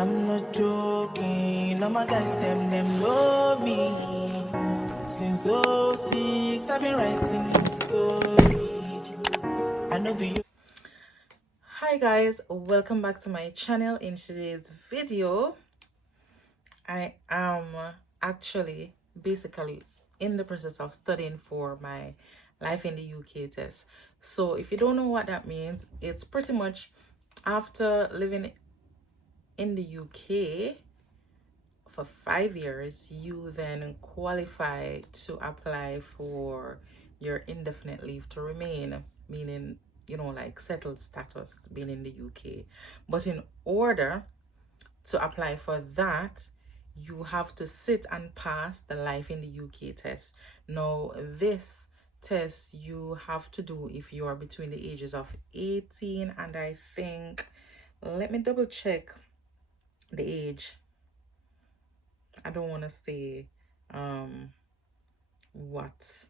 I'm not joking. All my guys, them know me. Since '06, I've been writing this story. I know be you. Hi guys, welcome back to my channel. In today's video, I am actually basically in the process of studying for my life in the UK test. So if you don't know what that means, it's pretty much after living in the UK for 5 years, you then qualify to apply for your indefinite leave to remain, meaning, like settled status being in the UK. But in order to apply for that, you have to sit and pass the life in the UK test. Now, this test you have to do if you are between the ages of 18 and I think, let me double check the age. I don't want to say what.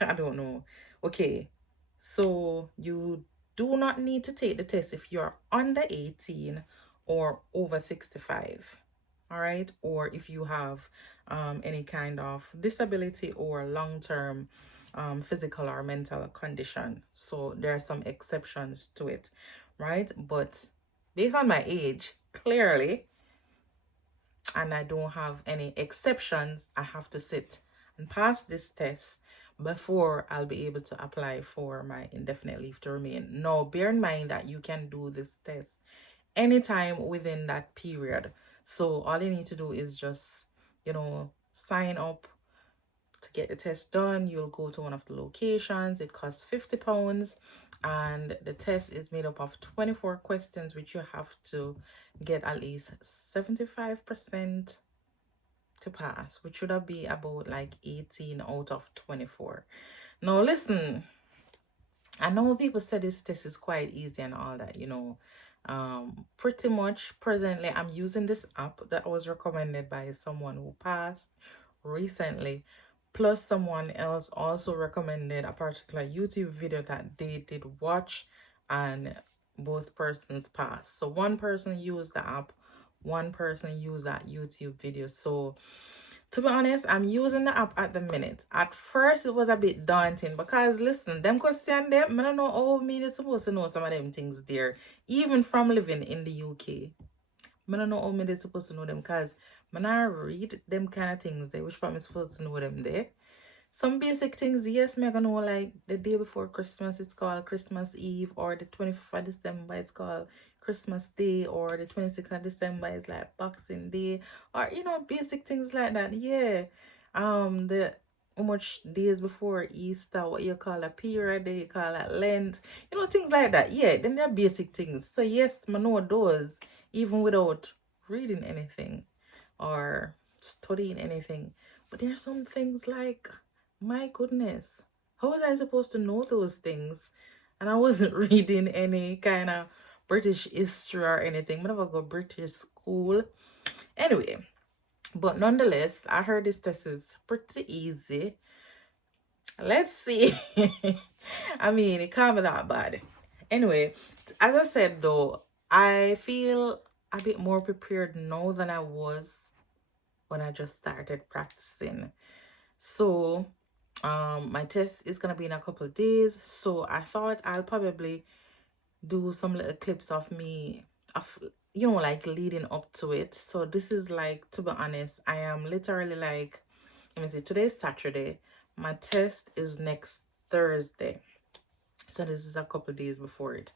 I don't know. Okay, so you do not need to take the test if you're under 18 or over 65. All right, or if you have any kind of disability or long-term physical or mental condition. So there are some exceptions to it, right? But based on my age, clearly, and I don't have any exceptions, I have to sit and pass this test before I'll be able to apply for my indefinite leave to remain. Now, bear in mind that you can do this test anytime within that period. So all you need to do is just, sign up to get the test done. You'll go to one of the locations. It costs £50, and the test is made up of 24 questions, which you have to get at least 75% to pass, which should be about like 18 out of 24. Now listen, I know people say this test is quite easy and all that, pretty much presently I'm using this app that was recommended by someone who passed recently, plus someone else also recommended a particular YouTube video that they did watch, and both persons passed. So one person used the app, one person used that YouTube video. So to be honest, I'm using the app at the minute. At first, it was a bit daunting because, listen, them question them, I don't know how me is supposed to know some of them things there, even from living in the UK. I don't know how me they supposed to know them because when I read them kind of things there, which part I'm supposed to know them there. Some basic things, yes, me I gonna know, like the day before Christmas, it's called Christmas Eve, or the 25th of December, it's called Christmas Day, or the 26th of December is like Boxing Day, or basic things like that. Yeah. The how much days before Easter, what you call a period, they call it Lent, things like that. Yeah, them are basic things. So yes, I know those even without reading anything or studying anything. But there are some things like, my goodness, how was I supposed to know those things? And I wasn't reading any kind of British history or anything. I never go British school. Anyway, but nonetheless, I heard this test is pretty easy. Let's see. I mean, it can't be that bad. Anyway, as I said though, I feel a bit more prepared now than I was when I just started practicing. So my test is gonna be in a couple of days, so I thought I'll probably do some little clips of me of like leading up to it. So this is like, to be honest, I am literally like, let me see, today's Saturday, my test is next Thursday, so this is a couple of days before it.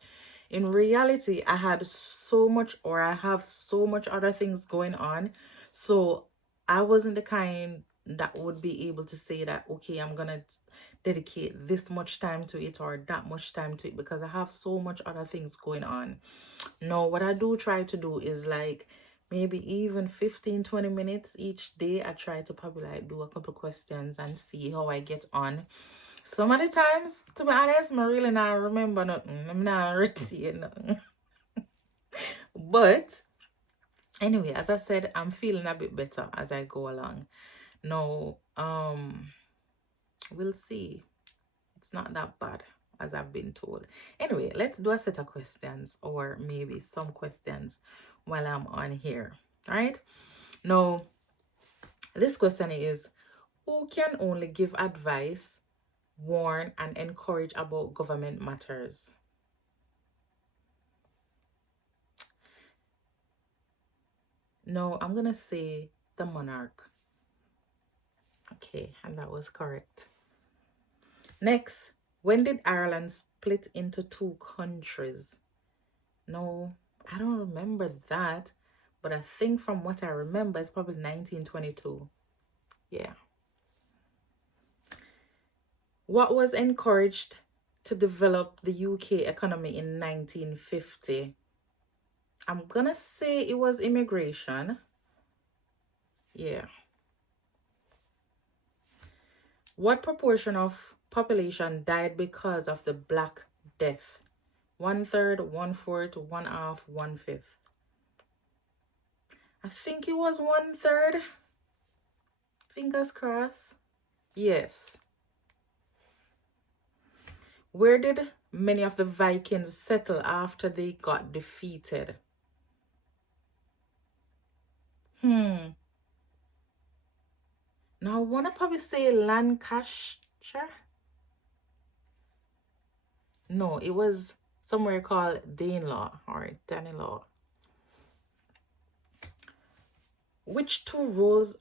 In reality, I have so much other things going on, so I wasn't the kind that would be able to say that, okay, I'm gonna dedicate this much time to it or that much time to it, because I have so much other things going on. No, what I do try to do is like maybe even 15-20 minutes each day. I try to probably like do a couple questions and see how I get on. Some of the times, to be honest, I really not remember nothing. I'm not retain nothing. But anyway, as I said, I'm feeling a bit better as I go along. Now, we'll see. It's not that bad. as I've been told. Anyway, let's do a set of questions, or maybe some questions while I'm on here. All right. Now, this question is, who can only give advice, warn, and encourage about government matters? No, I'm going to say the monarch. Okay, and that was correct. Next, when did Ireland split into two countries? No, I don't remember that, but I think from what I remember, it's probably 1922. Yeah. What was encouraged to develop the UK economy in 1950? I'm gonna say it was immigration. Yeah. What proportion of population died because of the Black Death? 1/3, 1/4, 1/2, 1/5. I think it was 1/3. Fingers crossed. Yes. Where did many of the Vikings settle after they got defeated? Now I want to probably say Lancashire. No, it was somewhere called Danelaw or Danelaw. Which two roles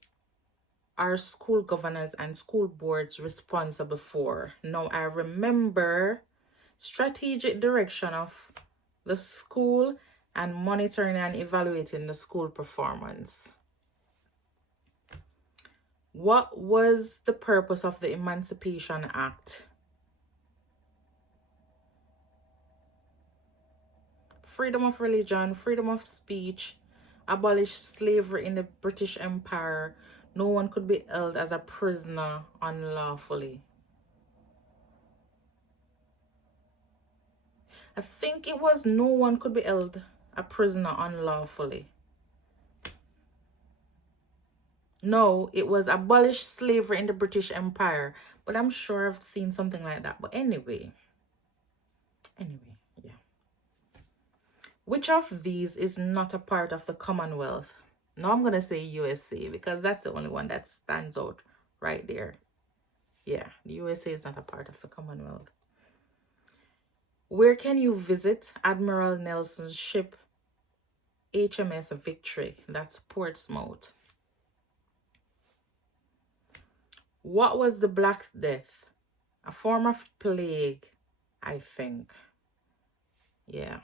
are school governors and school boards responsible for? Now I remember strategic direction of the school and monitoring and evaluating the school performance. What was the purpose of the Emancipation Act? Freedom of religion, freedom of speech, abolish slavery in the British Empire. No one could be held as a prisoner unlawfully. I think it was no one could be held a prisoner unlawfully. No, it was abolish slavery in the British Empire. But I'm sure I've seen something like that. But anyway, yeah. Which of these is not a part of the Commonwealth? Now I'm going to say USA because that's the only one that stands out right there. Yeah, the USA is not a part of the Commonwealth. Where can you visit Admiral Nelson's ship HMS Victory? That's Portsmouth. What was the Black Death? A form of plague, I think. Yeah.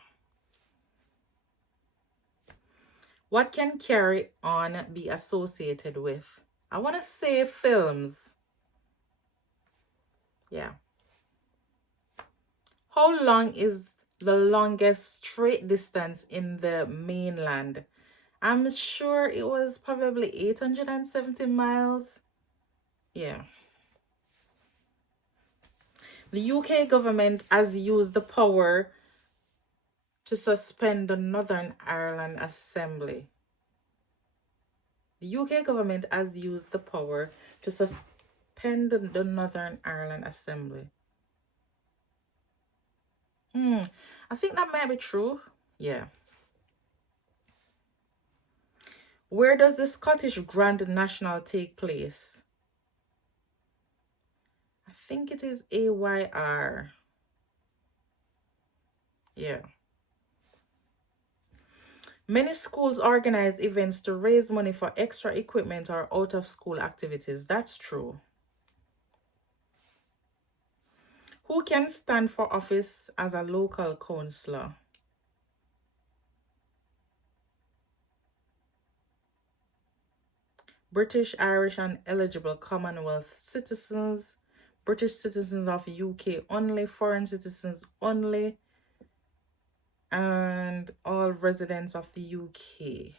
What can carry on be associated with? I want to say films. Yeah. How long is the longest straight distance in the mainland? I'm sure it was probably 870 miles. Yeah. The UK government has used the power to suspend the Northern Ireland Assembly. The UK government has used the power to suspend the Northern Ireland Assembly. I think that might be true. Yeah. Where does the Scottish Grand National take place? I think it is AYR. Yeah. Many schools organize events to raise money for extra equipment or out-of-school activities. That's true. Who can stand for office as a local councillor? British, Irish, and eligible Commonwealth citizens, British citizens of UK only, foreign citizens only, and all residents of the UK.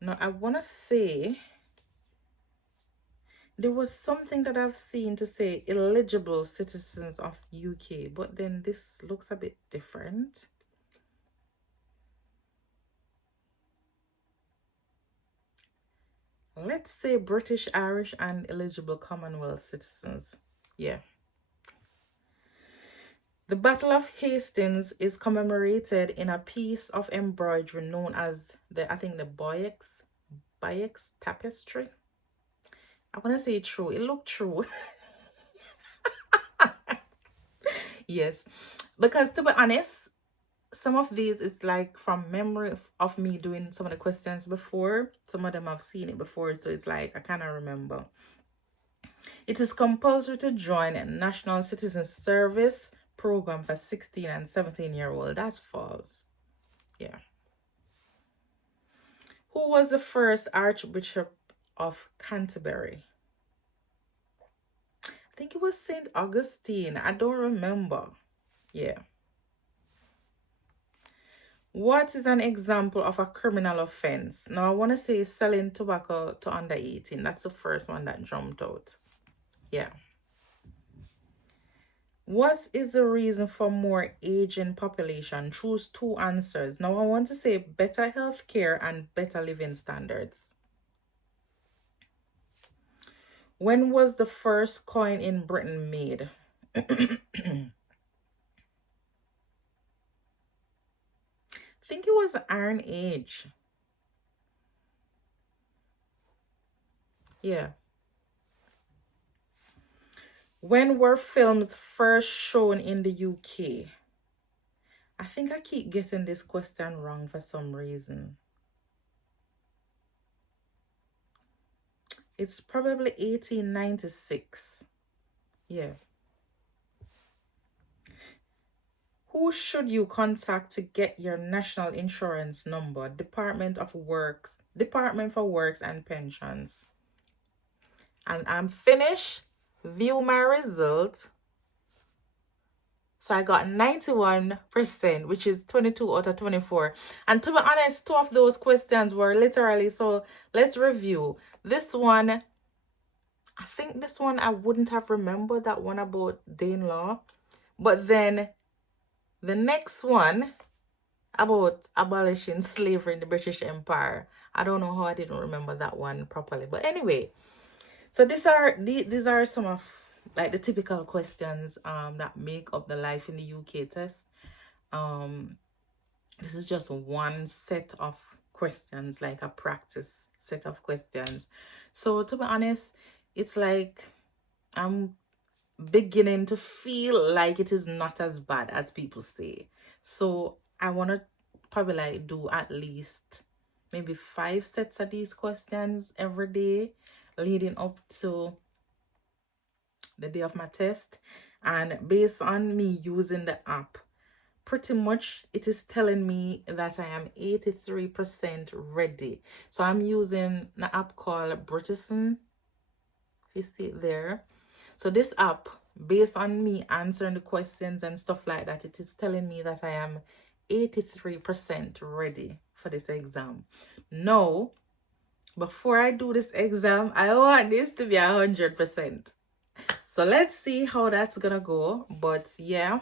Now, I want to say there was something that I've seen to say eligible citizens of the UK, but then this looks a bit different. Let's say British, Irish, and eligible Commonwealth citizens. Yeah. The Battle of Hastings is commemorated in a piece of embroidery known as I think the Bayeux tapestry. I want to say true. It looked true. Yes. Because to be honest, some of these is like from memory of me doing some of the questions before. Some of them I've seen it before, so it's like I kind of remember. It is compulsory to join a National Citizen Service program for 16 and 17-year-old. That's false. Yeah. Who was the first Archbishop of Canterbury? I think it was St. Augustine. I don't remember. Yeah. What is an example of a criminal offense? Now, I want to say selling tobacco to under 18. That's the first one that jumped out. Yeah. What is the reason for more aging population? Choose two answers. Now, I want to say better healthcare and better living standards. When was the first coin in Britain made? I think it was Iron Age. Yeah. When were films first shown in the UK? I think I keep getting this question wrong for some reason. It's probably 1896. Yeah. Who should you contact to get your national insurance number? Department for Works and Pensions. And I'm finished. View my result. So I got 91%, which is 22 out of 24. And to be honest, 2 of those questions were literally, so let's review. This one, I think this one I wouldn't have remembered, that one about Danelaw. But then the next one about abolishing slavery in the British Empire, I don't know how I didn't remember that one properly. But anyway, so these are some of like the typical questions that make up the Life in the UK test. This is just one set of questions, like a practice set of questions. So to be honest, it's like I'm beginning to feel like it is not as bad as people say. So I want to probably like do at least maybe 5 sets of these questions every day leading up to the day of my test. And based on me using the app, pretty much it is telling me that I am 83% ready. So I'm using an app called Britizen. If you see it there. So this app, based on me answering the questions and stuff like that, it is telling me that I am 83% ready for this exam. Now, before I do this exam, I want this to be 100%. So let's see how that's gonna go. But yeah,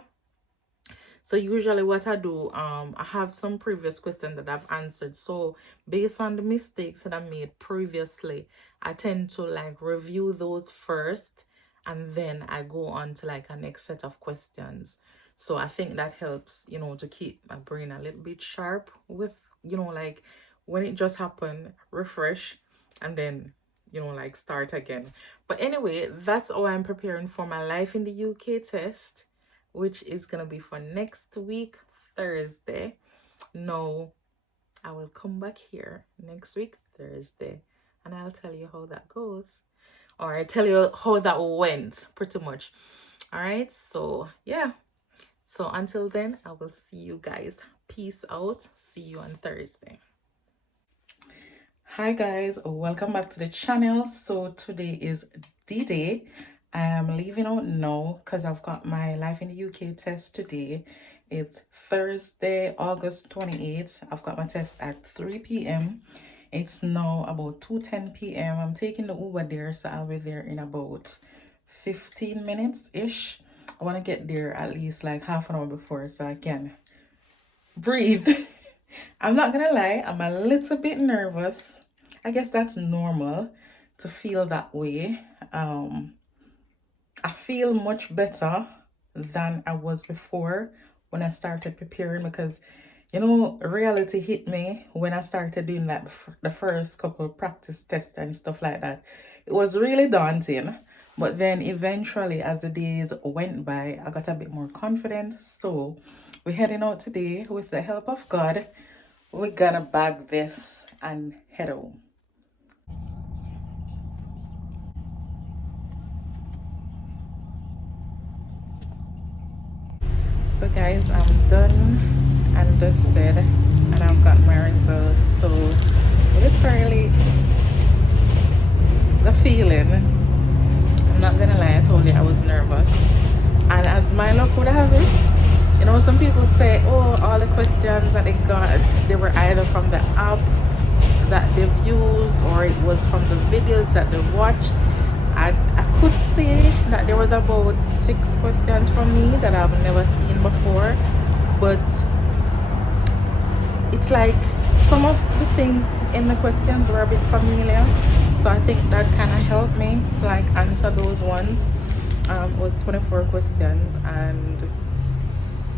so usually what I do, I have some previous questions that I've answered. So based on the mistakes that I made previously, I tend to like review those first, and then I go on to like a next set of questions. So I think that helps, you know, to keep my brain a little bit sharp with, you know, like when it just happened, refresh, and then, you know, like start again. But anyway, that's how I'm preparing for my Life in the UK test, which is gonna be for next week, Thursday. No, I will come back here next week, Thursday, and I'll tell you how that goes. Or I tell you how that went, pretty much. All right, so yeah. So until then, I will see you guys. Peace out. See you on Thursday. Hi guys, welcome back to the channel. So today is D-Day. I am leaving out now because I've got my Life in the UK test today. It's Thursday, August 28th. I've got my test at 3 p.m. It's now about 2:10 p.m. I'm taking the Uber there, so I'll be there in about 15 minutes-ish. I want to get there at least like half an hour before so I can breathe. I'm not gonna lie, I'm a little bit nervous. I guess that's normal to feel that way. I feel much better than I was before when I started preparing, because you know, reality hit me when I started doing like the first couple practice tests and stuff like that. It was really daunting, but then eventually, as the days went by, I got a bit more confident. So we're heading out today with the help of God. We're gonna bag this and head home. So guys, I'm done and dusted and I've got my results. So literally the feeling, I'm not gonna lie, I told you I was nervous. And as my luck would have it, you know, some people say, oh, all the questions that they got, they were either from the app that they've used or it was from the videos that they watched. I could say that there was about 6 questions from me that I've never seen before, but it's like some of the things in the questions were a bit familiar, so I think that kind of helped me to like answer those ones. It was 24 questions, and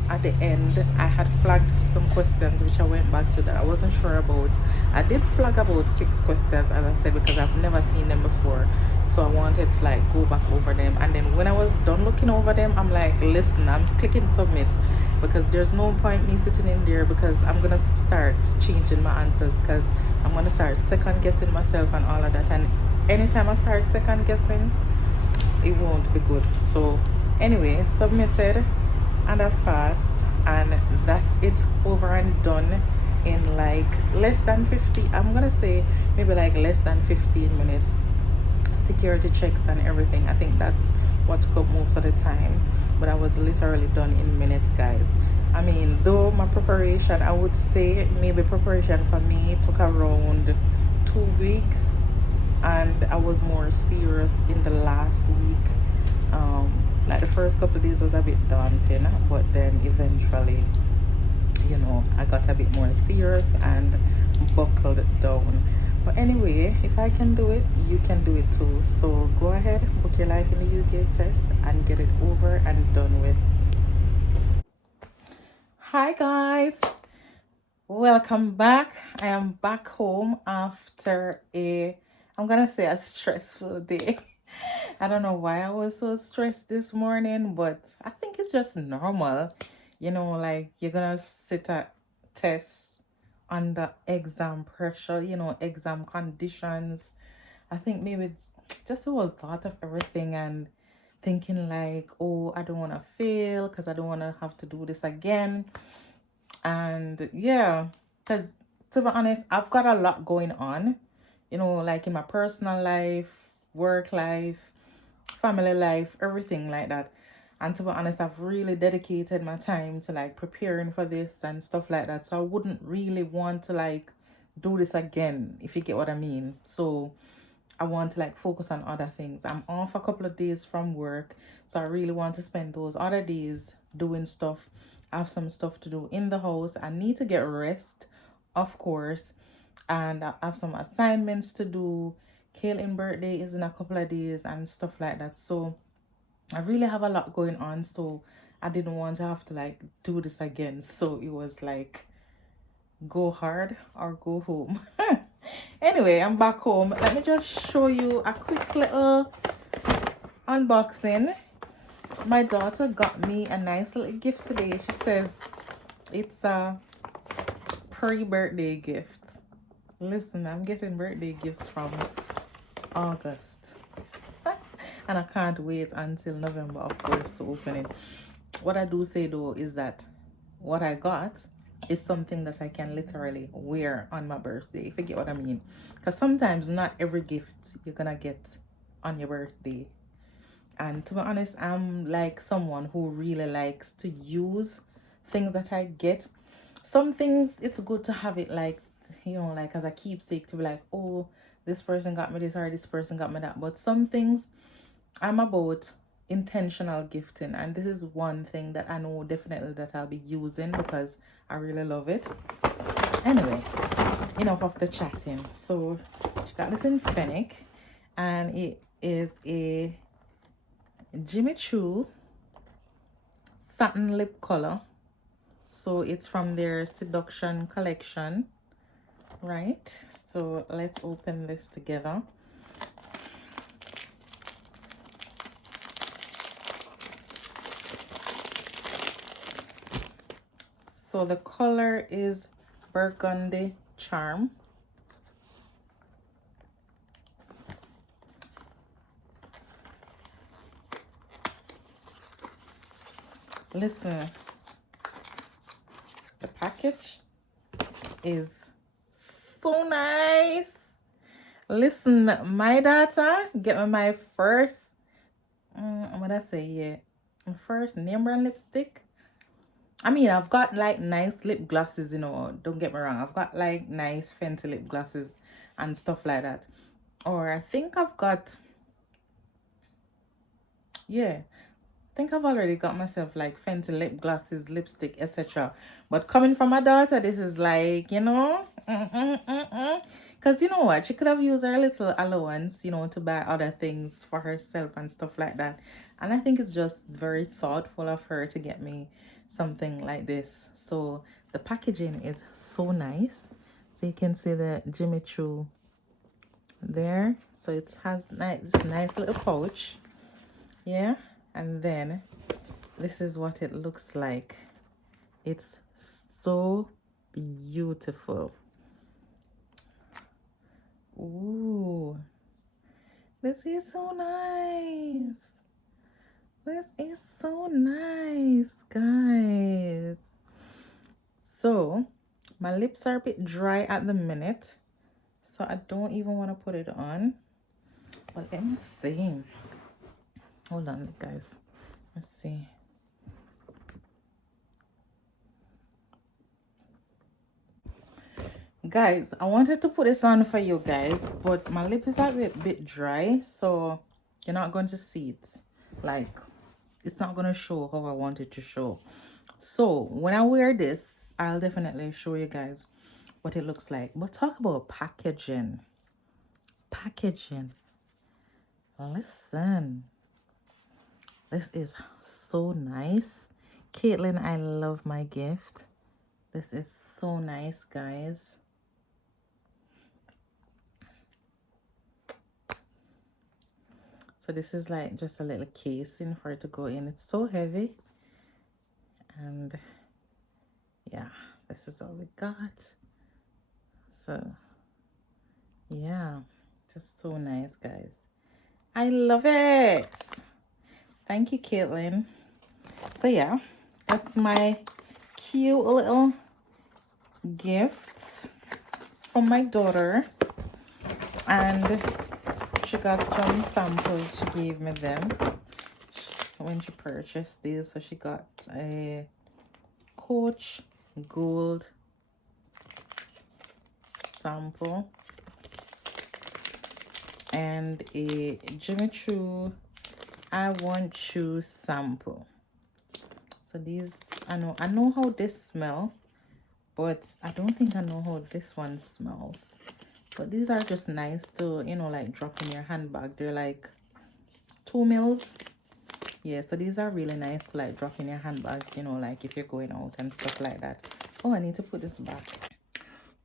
at the end I had flagged some questions which I went back to that I wasn't sure about. I did flag about 6 questions, as I said, because I've never seen them before, so I wanted to like go back over them. And then when I was done looking over them, I'm like, listen, I'm clicking submit, because there's no point me sitting in there, because I'm gonna start changing my answers, because I'm gonna start second guessing myself and all of that. And anytime I start second guessing, it won't be good. So anyway, submitted and I've passed, and that's it, over and done in like less than 50, I'm gonna say maybe like less than 15 minutes. Security checks and everything, I think that's what took up most of the time, but I was literally done in minutes, guys. I mean, though my preparation, I would say maybe preparation for me took around 2 weeks, and I was more serious in the last week. Like the first couple of days was a bit daunting, but then eventually, you know, I got a bit more serious and buckled down. But anyway, if I can do it, you can do it too. So go ahead, book your life in the UK test and get it over and done with. Hi guys, welcome back. I am back home after I'm gonna say a stressful day. I don't know why I was so stressed this morning, but I think it's just normal. You know, like you're gonna sit at tests under exam pressure, you know, exam conditions. I think maybe just the whole thought of everything and thinking like, oh, I don't want to fail because I don't want to have to do this again. And yeah, because to be honest, I've got a lot going on, you know, like in my personal life, work life, family life, everything like that. And to be honest, I've really dedicated my time to like preparing for this and stuff like that. So I wouldn't really want to like do this again, if you get what I mean. So I want to like focus on other things. I'm off a couple of days from work, so I really want to spend those other days doing stuff. I have some stuff to do in the house. I need to get rest, of course, and I have some assignments to do. Kaylin birthday is in a couple of days and stuff like that. So I really have a lot going on, so I didn't want to have to like do this again. So it was like go hard or go home. Anyway, I'm back home. Let me just show you a quick little unboxing. My daughter got me a nice little gift today. She says it's a pre-birthday gift. Listen, I'm getting birthday gifts from August. And I can't wait until November, of course, to open it. What I do say though is that what I got is something that I can literally wear on my birthday, if you get what I mean. Because sometimes not every gift you're gonna get on your birthday. And to be honest, I'm like someone who really likes to use things that I get. Some things it's good to have it like, you know, like as a keepsake, to be like, oh, this person got me this or this person got me that. But some things I'm about intentional gifting, and this is one thing that I know definitely that I'll be using because I really love it. Anyway, enough of the chatting. So she got this in Fennec, and it is a Jimmy Choo satin lip color. So it's from their Seduction collection, right? So let's open this together. So the color is Burgundy Charm. Listen, the package is so nice. Listen, my daughter get me my first, I'm gonna say, yeah, my first name brand lipstick. I mean, I've got like nice lip glosses, you know, don't get me wrong. I've got like nice Fenty lip glosses and stuff like that. Or I think I've got, yeah, I think I've already got myself like Fenty lip glosses, lipstick, etc. But coming from my daughter, this is like, you know, because you know what? She could have used her little allowance, you know, to buy other things for herself and stuff like that. And I think it's just very thoughtful of her to get me something like this. So the packaging is so nice. So you can see the Jimmy Choo there. So it has this nice little pouch. Yeah. And then this is what it looks like. It's so beautiful. Ooh, this is so nice. This is so nice, guys. So my lips are a bit dry at the minute, so I don't even want to put it on. But let me see. Hold on, guys. Let's see. Guys, I wanted to put this on for you guys, but my lip is a bit dry, so you're not going to see it. Like, it's not going to show how I want it to show. So when I wear this, I'll definitely show you guys what it looks like. But talk about packaging. Packaging. Listen. This is so nice. Caitlin, I love my gift. This is so nice, guys. So this is like just a little casing for it to go in. It's so heavy. And yeah, this is all we got. So yeah, just so nice, guys. I love it. Thank you, Caitlin. So yeah, that's my cute little gift from my daughter. And she got some samples. She gave me them when she purchased these. So she got a Coach Gold sample and a Jimmy Choo I Want You sample. So these, I know how this smell, but I don't think I know how this one smells. But these are just nice to, you know, like drop in your handbag. They're like 2 mils. Yeah, so these are really nice to like drop in your handbags, you know, like if you're going out and stuff like that. Oh, I need to put this back.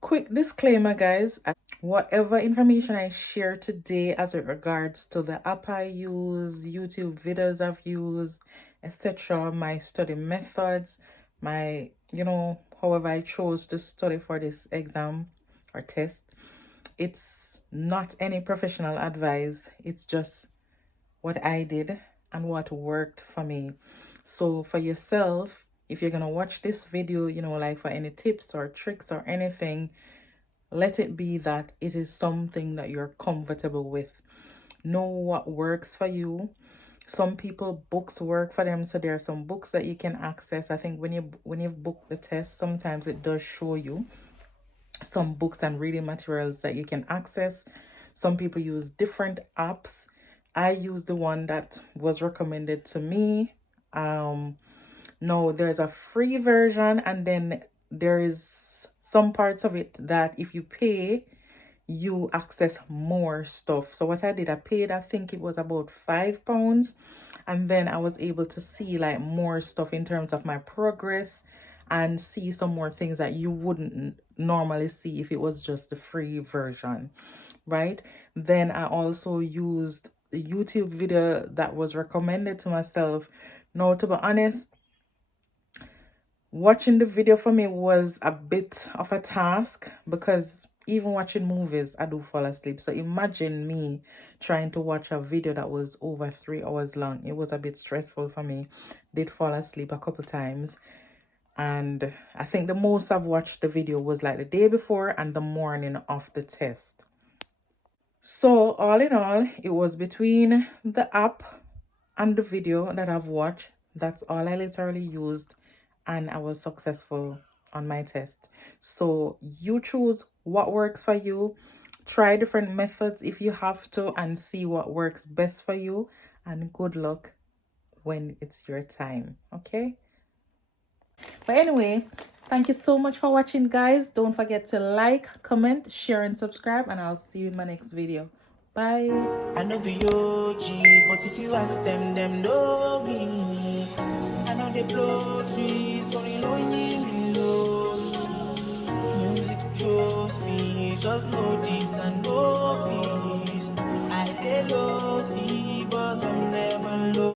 Quick disclaimer, guys. Whatever information I share today as it regards to the app I use, YouTube videos I've used, etc., my study methods, my, you know, however I chose to study for this exam or test, it's not any professional advice. It's just what I did and what worked for me. So for yourself, if you're gonna watch this video, you know, like for any tips or tricks or anything, let it be that it is something that you're comfortable with. Know what works for you. Some people, books work for them, so there are some books that you can access. I think when you've booked the test, sometimes it does show you some books and reading materials that you can access. Some people use different apps. I use the one that was recommended to me. No, there's a free version, and then there is some parts of it that if you pay, you access more stuff. So what I did, I paid, I think it was about £5, And then I was able to see like more stuff in terms of my progress and see some more things that you wouldn't normally see if it was just the free version, right? Then I also used the YouTube video that was recommended to myself. Now, to be honest, watching the video for me was a bit of a task because even watching movies, I do fall asleep. So imagine me trying to watch a video that was over 3 hours long. It was a bit stressful for me. Did fall asleep a couple times. And I think the most I've watched the video was like the day before and the morning of the test. So all in all, it was between the app and the video that I've watched. That's all I literally used, and I was successful on my test. So you choose what works for you. Try different methods if you have to and see what works best for you. And good luck when it's your time. Okay? But anyway, thank you so much for watching, guys. Don't forget to like, comment, share, and subscribe, and I'll see you in my next video. Bye. I know be OG, but if you ask them know me. I know they blow trees, only know me. Music chose me, just know